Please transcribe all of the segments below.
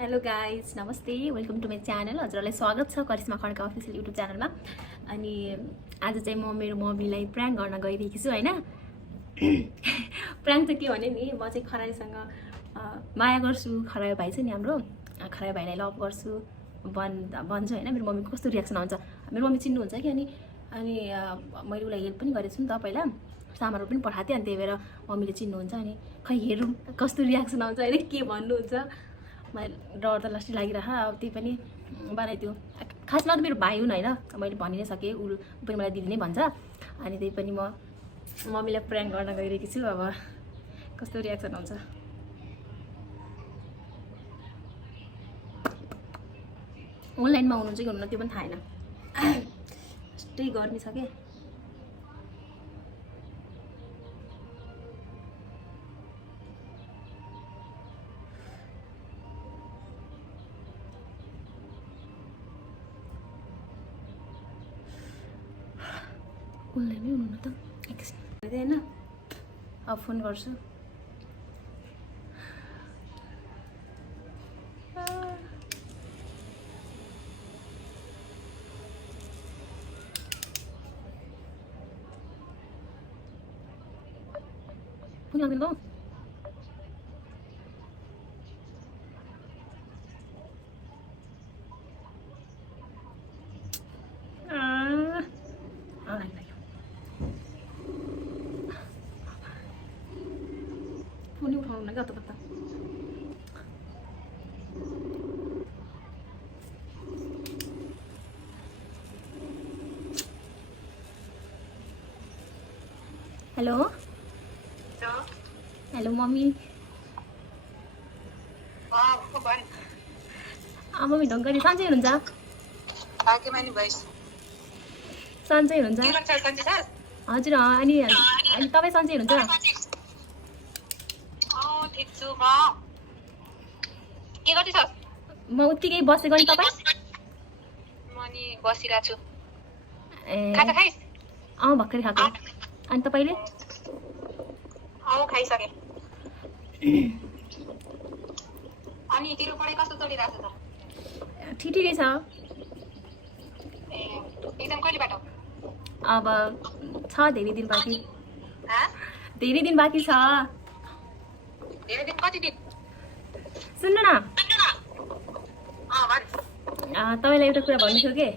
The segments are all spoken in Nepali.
हेलो गाइज नमस्ते वेलकम टु माई च्यानल हजुरलाई स्वागत छ करिश्मा खड्का अफिसियल युट्युब च्यानलमा। अनि आज चाहिँ म मेरो मम्मीलाई प्र्याङ्क गर्न गइरहेकी छु होइन। प्र्याङ्क त के भने नि म चाहिँ खरायोसँग माया गर्छु। खरायो भाइ छ नि हाम्रो, खरायो भाइलाई लभ गर्छु भन्छु होइन। मेरो मम्मीको कस्तो रियाक्सन आउँछ, मेरो मम्मी चिन्नुहुन्छ कि। अनि मैले उसलाई हेल्प पनि गरेको छु नि त, पहिला सामानहरू पनि पठाएको थिएँ। अनि त्यही भएर मम्मीले चिन्नुहुन्छ। अनि खै हेरौँ कस्तो रियाक्सन आउँछ होइन, के भन्नुहुन्छ। मलाई डर त लास्टै लागिरह। अब त्यही पनि बनाइदियो। खासमा त मेरो भाइ हुन् होइन, मैले भनि नै सकेँ। ऊ पनि मलाई दिदी नै भन्छ। अनि त्यही पनि म मम्मीलाई प्र्याङ्क गर्न गइरहेकी छु। अब कस्तो रियाक्सन आउँछ। अनलाइनमा हुनुहुन्छ कि हुनुहुन्न त्यो पनि थाहा छैन। त्यही गर्मी छ क्या। अनलाइनमै हुनुहुन्न त एकछिन होइन। अब फोन गर्छु। फोन आउँदैन त। फोनै उठाउनु क्या कता। Hello hello mummy. मम्मी ढङ्गरी सन्चै हुनुहुन्छ? सन्चै हुनुहुन्छ हजुर। अनि तपाईँ सन्चै हुनुहुन्छ? म उत्तिकै बसेको। नि तपाईँ? ए भर्खरै खाएको। अनि तपाईँले? ठिकै छ। अब छ धेरै दिन बाँकी। धेरै दिन बाँकी छ। सुन्नु न, तपाईँलाई एउटा कुरा भन्नु थियो कि।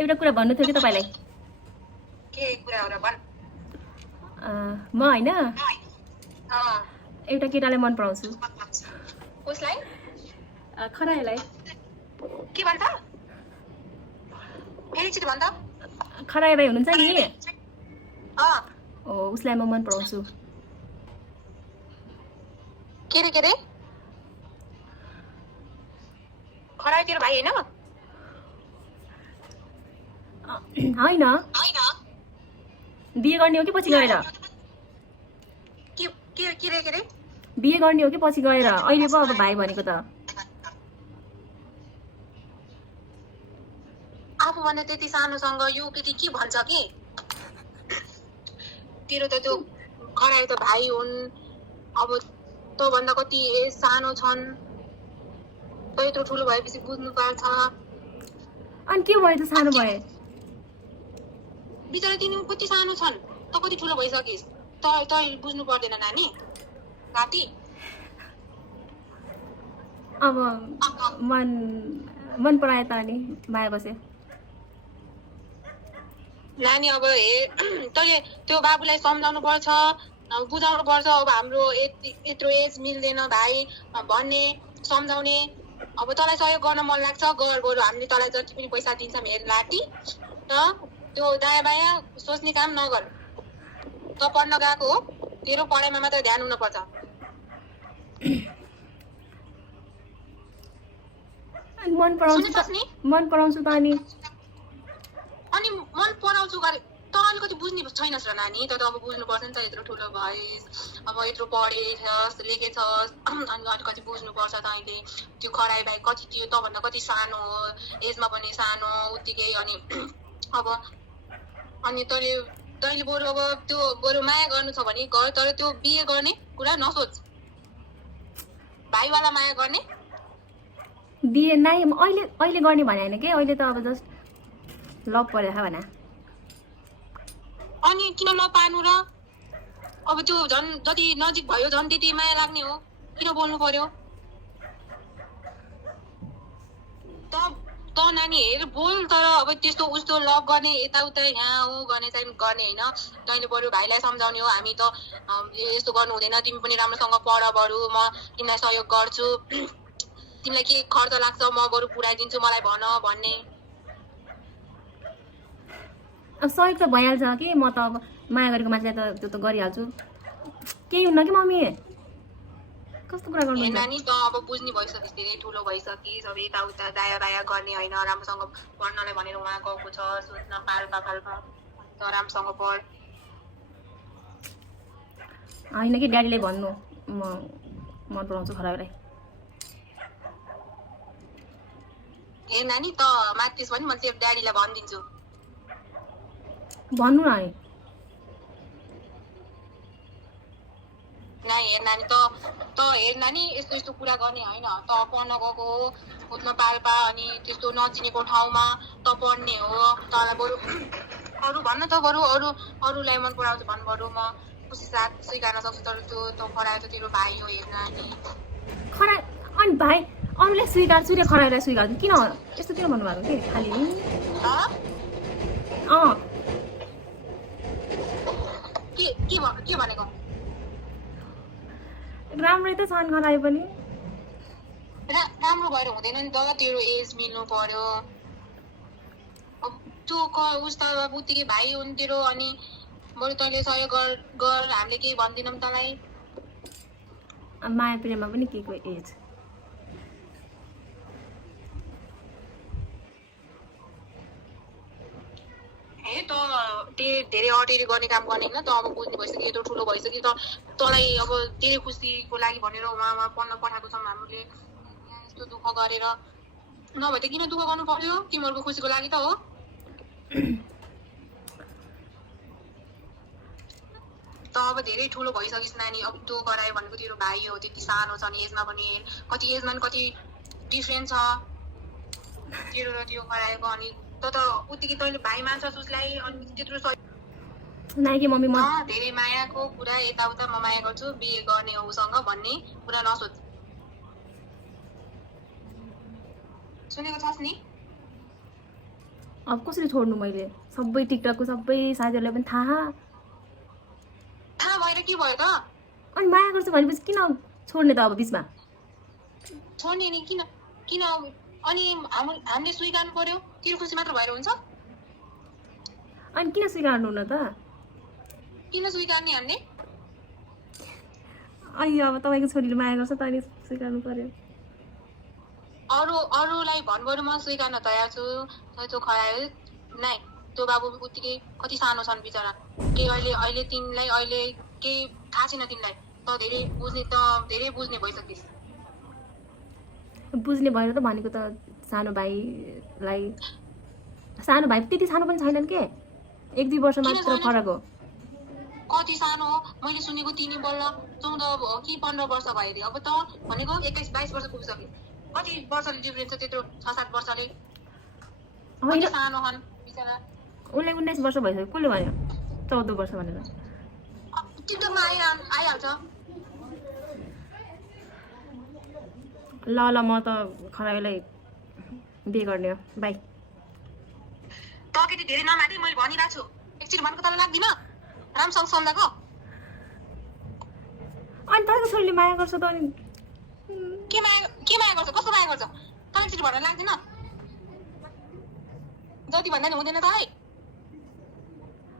एउटा कुरा भन्नु थियो कि तपाईँलाई। म होइन एउटा केटालाई मन पराउँछु। खरायोलाई। खरायो भाइ हुनुहुन्छ नि, उसलाई म मन पराउँछु। होइन, बिहे गर्ने हो कि पछि गएर? बिहे गर्ने हो कि पछि गएर? अहिले पो अब भाइ भनेको त। आफूभन्दा त्यति सानोसँग यो केटी के भन्छ कि तेरो त त्यो खरायो त भाइ हुन्। अब तँभन्दा कति सानो छन्, त यत्रो ठुलो भएपछि बुझ्नु पर्छ। अनि के भयो त सानो भए? बिचरा तिनी कति सानो छन्, त कति ठुलो भइसकिस्। त बुझ्नु पर्दैन नानी राति। अब मन पराए त अनि माया बस्यो नानी। अब तैँले त्यो बाबुलाई सम्झाउनु पर्छ, बुझाउनु पर्छ। अब हाम्रो यत्रो एज मिल्दैन भाइ भन्ने, सम्झाउने। अब तँलाई सहयोग गर्न मन लाग्छ गर, बरु हामीले तँलाई जति पनि पैसा दिन्छौँ हेर लाटी। त त्यो दायाँ बायाँ सोच्ने काम नगर। त पढ्न गएको हो, तेरो पढाइमा मात्र ध्यान हुनुपर्छ। मन पराउँछु त अनि मन पराउँछु गरे त अलिकति बुझ्ने छैनस् र नानी। त अब बुझ्नुपर्छ नि त, यत्रो ठुलो भइस्, अब यत्रो पढेछस् लेखेछस्, अनि अलिकति बुझ्नुपर्छ तैँले। त्यो खरायो भाइ कति थियो, तँभन्दा कति सानो हो, एजमा पनि सानो उत्तिकै। अनि तैँले बरु अब त्यो बरु माया गर्नु छ भने गर, तर त्यो बिहे गर्ने कुरा नसोच। भाइवाला माया गर्ने बिहे नाइ अहिले अहिले गर्ने भने होइन कि अहिले त अब जस्ट लभ परेको छ भने अनि किन नपार्नु र अब त्यो झन् जति नजिक भयो झन् त्यति माया लाग्ने हो किन बोल्नु पर्यो त नानी हेर बोल तर अब त्यस्तो उस्तो लभ गर्ने यताउता यहाँ हो गर्ने चाहिँ गर्ने होइन तैँले बरु भाइलाई सम्झाउने हो हामी त यस्तो गर्नु हुँदैन तिमी पनि राम्रोसँग पढ बरु म तिमीलाई सहयोग गर्छु तिमीलाई के खर्च लाग्छ म बरु पुऱ्याइदिन्छु मलाई भन भन्ने अब सहयोग त भइहाल्छ कि म त अब माया गरेको मान्छेलाई त त्यो त गरिहाल्छु केही हुन्न कि मम्मी कस्तो कुरा गर्नु नानी त अब बुझ्ने भइसकिस् धेरै ठुलो भइसकिस् अब यताउता दाया बाया गर्ने होइन राम्रोसँग पढ्नलाई भनेर उहाँ गएको छ सोच्न पाल्पा फाल्पा त राम्रोसँग पढ होइन कि ड्याडीले भन्नु म मन पराउँछु खराबलाई ए नानी त माथिस पनि म तेरो ड्याडीलाई भनिदिन्छु भन्नु न है नाइ हेर नानी त हेर नानी यस्तो यस्तो कुरा गर्ने होइन त पढ्न गएको हो खोज्न पाल्पा अनि त्यस्तो नचिनेको ठाउँमा त पढ्ने हो तँलाई बरु अरू भन्न त बरु अरूलाई मन पराउँछ भन् बरु म खुसी साथ स्वीकार्न सक्छु तर त्यो त खरायो त तेरो भाइ हो हेर नानी खरा अनि भाइ अरूलाई स्वीकार्छु र खरायोलाई स्वीकार्छु किन यस्तो किन भन्नुभएको कि खालि के भनेको राम्रै त छन् खरायो पनि राम्रो भएर हुँदैन नि त तेरो एज मिल्नु पर्यो अब त्यो उस त अब उत्तिकै भाइ हुन् तेरो अनि बरु तैँले सहयोग गर हामीले केही भन्दैनौँ तँलाई माया प्रेममा पनि के को एज ए त धेरै अटेरी गर्ने काम गर्ने होइन त अब बुझ्ने भइसक्यो यत्रो ठुलो भइसक्यो त तँलाई अब तेरो खुसीको लागि भनेर उहाँमा पढ्न पठाएको छौँ हामीले यस्तो दुःख गरेर नभए त किन दुःख गर्नु पर्यो तिमीहरूको खुसीको लागि त हो त अब धेरै ठुलो भइसकिस् नानी अब त्यो गरायो भनेको तेरो भाइ हो त्यति सानो छ नि एजमा पनि कति एजमा पनि कति डिफ्रेन्ट छ तेरो र त्यो गराएको अनि त उत्तिकै तैँले भाइ मान्छस् उसलाई अनि त्यत्रो नाइ कि मम्मी म धेरै मायाको कुरा यताउता म माया गर्छु बिहे गर्ने हो उसँग भन्ने कुरा नसोच सुनेको छस् नि अब कसरी छोड्नु मैले सबै टिकटकको सबै साथीहरूलाई पनि थाहा भएर के भयो त अनि माया गर्छु भनेपछि किन छोड्ने त अब बिचमा छोड्ने नि किन अनि हामीले स्वीकार्नु पर्यो तेरो खुसी मात्र भएर हुन्छ अनि किन स्वीकार्नु न त किन स्वीकार्ने हामीले अहिले अब तपाईँको छोरीले माया गर्छ त अनि स्वीकार्नु पर्यो अरूलाई भन्बरु म स्वीकार्न तयार छु त्यो खरायो नाइ त्यो बाबु उत्तिकै कति सानो छन् बिचरा के अहिले तिमीलाई अहिले केही थाहा छैन तिमीलाई त धेरै बुझ्ने भइसकिस् बुझ्ने भएर त भनेको त सानो भाइ त्यति सानो पनि छैनन् के 1-2 वर्ष मात्र फरक हो कति सानो हो मैले सुनेको तिनी बल्ल 14 हो कि 15 वर्ष भयो अरे अब त भनेको 21-22 वर्ष पुगिसक्यो कति वर्षले डिफरेन्स छ त्यत्रो 6-7 वर्षले कति सानो हन् बिचरा उसलाई 19 वर्ष भइसक्यो कसले भन्यो 14 वर्ष भनेर टिकटकमा आइहाल्छ ल म त खरायोलाई बिहे गर्ने हो बाई त केटी धेरै नमाथि मैले भनिरहेको छु एकचोटि भनेको तँलाई लाग्दिन राम्रोसँग सम्झाएको अनि तपाईँको छोरीले माया गर्छ त अनि के माया गर्छ कस्तो माया गर्छ तँलाई एकचोटि भन्न लाग्दैन जति भन्दा नि हुँदैन तँलाई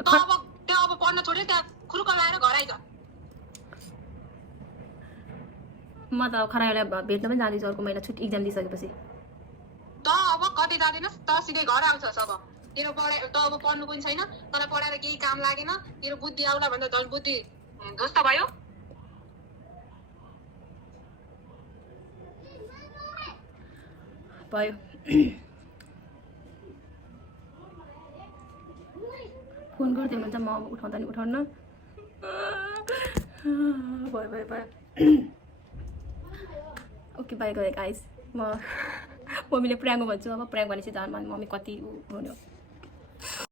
त्यहाँ अब पढ्न छोडेर त्यहाँ खुरुक्क लाएर घर आइज म त खरायोलाई भेट्न पनि जाँदैछु अर्को महिना छुट्टी इक्जाम दिइसकेपछि त अब कतै जाँदैनस् त सिधै घर आउँछस् अब तेरो पढाइ त अब पढ्नु पनि छैन तर पढाएर केही काम लागेन तेरो बुद्धि आउला भन्दा झन् बुद्धि ध्वस्त भयो फोन गर्दै हुन्छ म अब उठाउँदा नि उठाउन भयो ओके बाई गएँ गाइस म मम्मीले प्र्याङ्क भन्छु अब प्र्याङ्क भनेपछि झन् मम्मी कति उ हुने हो